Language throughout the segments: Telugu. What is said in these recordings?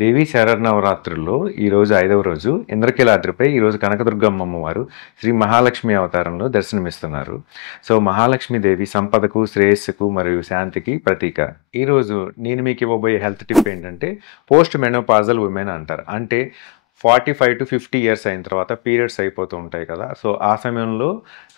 దేవీ శరన్నవరాత్రుల్లో ఈరోజు 5వ రోజు ఇంద్రకీలాద్రిపై ఈరోజు కనకదుర్గమ్మ అమ్మవారు శ్రీ మహాలక్ష్మి అవతారంలో దర్శనమిస్తున్నారు. సో, మహాలక్ష్మీదేవి సంపదకు, శ్రేయస్సుకు మరియు శాంతికి ప్రతీక. ఈరోజు నేను మీకు ఇవ్వబోయే హెల్త్ టిప్ ఏంటంటే పోస్ట్ మెనోపాజల్ ఉమెన్ అంటారు. అంటే 45-50 ఇయర్స్ అయిన తర్వాత పీరియడ్స్ అయిపోతూ ఉంటాయి కదా! సో, ఆ సమయంలో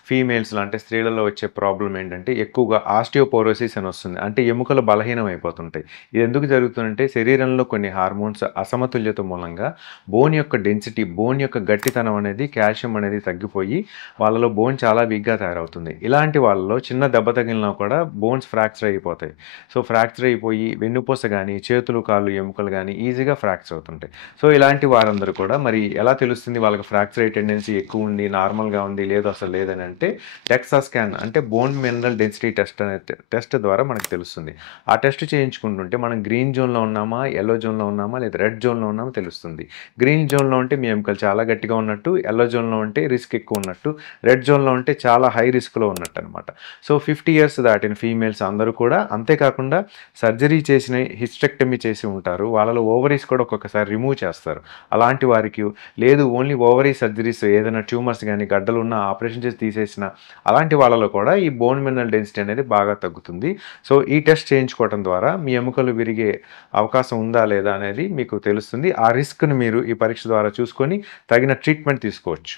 ఫీమేల్స్‌లో అంటే స్త్రీలలో వచ్చే ప్రాబ్లమ్ ఏంటంటే ఎక్కువగా ఆస్టియోపోరోసిస్ అని వస్తుంది. అంటే ఎముకలు బలహీనం అయిపోతుంటాయి. ఇది ఎందుకు జరుగుతుందంటే శరీరంలో కొన్ని హార్మోన్స్ అసమతుల్యత మూలంగా బోన్ యొక్క డెన్సిటీ, బోన్ యొక్క గట్టితనం అనేది కాల్షియం అనేది తగ్గిపోయి వాళ్ళలో బోన్ చాలా వీక్‌గా తయారవుతుంది. ఇలాంటి వాళ్ళలో చిన్న దెబ్బ తగిలినా కూడా బోన్స్ ఫ్రాక్చర్ అయిపోతాయి. సో, ఫ్రాక్చర్ అయిపోయి వెన్నుపూస గాని, చేతులు, కాళ్ళు ఎముకలు గాని ఈజీగా ఫ్రాక్చర్ అవుతుంటాయి. సో, ఇలాంటి వారందరూ కూడా మరి ఎలా తెలుస్తుంది వాళ్ళకి ఫ్రాక్చర్ అయ్యే టెండెన్సీ ఎక్కువ ఉంది, నార్మల్‌గా ఉంది, లేదు అసలు లేదని అంటే డెక్సా స్కాన్ అంటే బోన్ మినరల్ డెన్సిటీ టెస్ట్ అనే టెస్ట్ ద్వారా మనకు తెలుస్తుంది. ఆ టెస్ట్ చేయించుకుంటుంటే మనం గ్రీన్ జోన్‌లో ఉన్నామా, యెల్లో జోన్‌లో ఉన్నామా, లేదా రెడ్ జోన్‌లో ఉన్నామా తెలుస్తుంది. గ్రీన్ జోన్‌లో ఉంటే మీ ఎముకలు చాలా గట్టిగా ఉన్నట్టు, యెల్లో జోన్‌లో ఉంటే రిస్క్ ఎక్కువ ఉన్నట్టు, రెడ్ జోన్‌లో ఉంటే చాలా హై రిస్క్‌లో ఉన్నట్టనమాట. సో, 50 ఇయర్స్ దాటిన ఫీమేల్స్ అందరూ కూడా అంతేకాకుండా సర్జరీ చేసిన హిస్టెక్టమీ చేసి ఉంటారు. వాళ్ళలో ఓవరీస్ కూడా ఒక్కొక్కసారి రిమూవ్ చేస్తారు. అలాంటి వారికి లేదు ఓన్లీ ఓవరీ సర్జరీస్ ఏదైనా ట్యూమర్స్ గాని, గడ్డలున్న ఆపరేషన్ చేసి తీసేసిన అలాంటి వాళ్ళలో కూడా ఈ బోన్ మినరల్ డెన్సిటీ అనేది బాగా తగ్గుతుంది. సో, ఈ టెస్ట్ చేయించుకోవటం ద్వారా మీ ఎముకలు విరిగే అవకాశం ఉందా లేదా అనేది మీకు తెలుస్తుంది. ఆ రిస్క్‌ని మీరు ఈ పరీక్ష ద్వారా చూసుకొని తగిన ట్రీట్మెంట్ తీసుకోవచ్చు.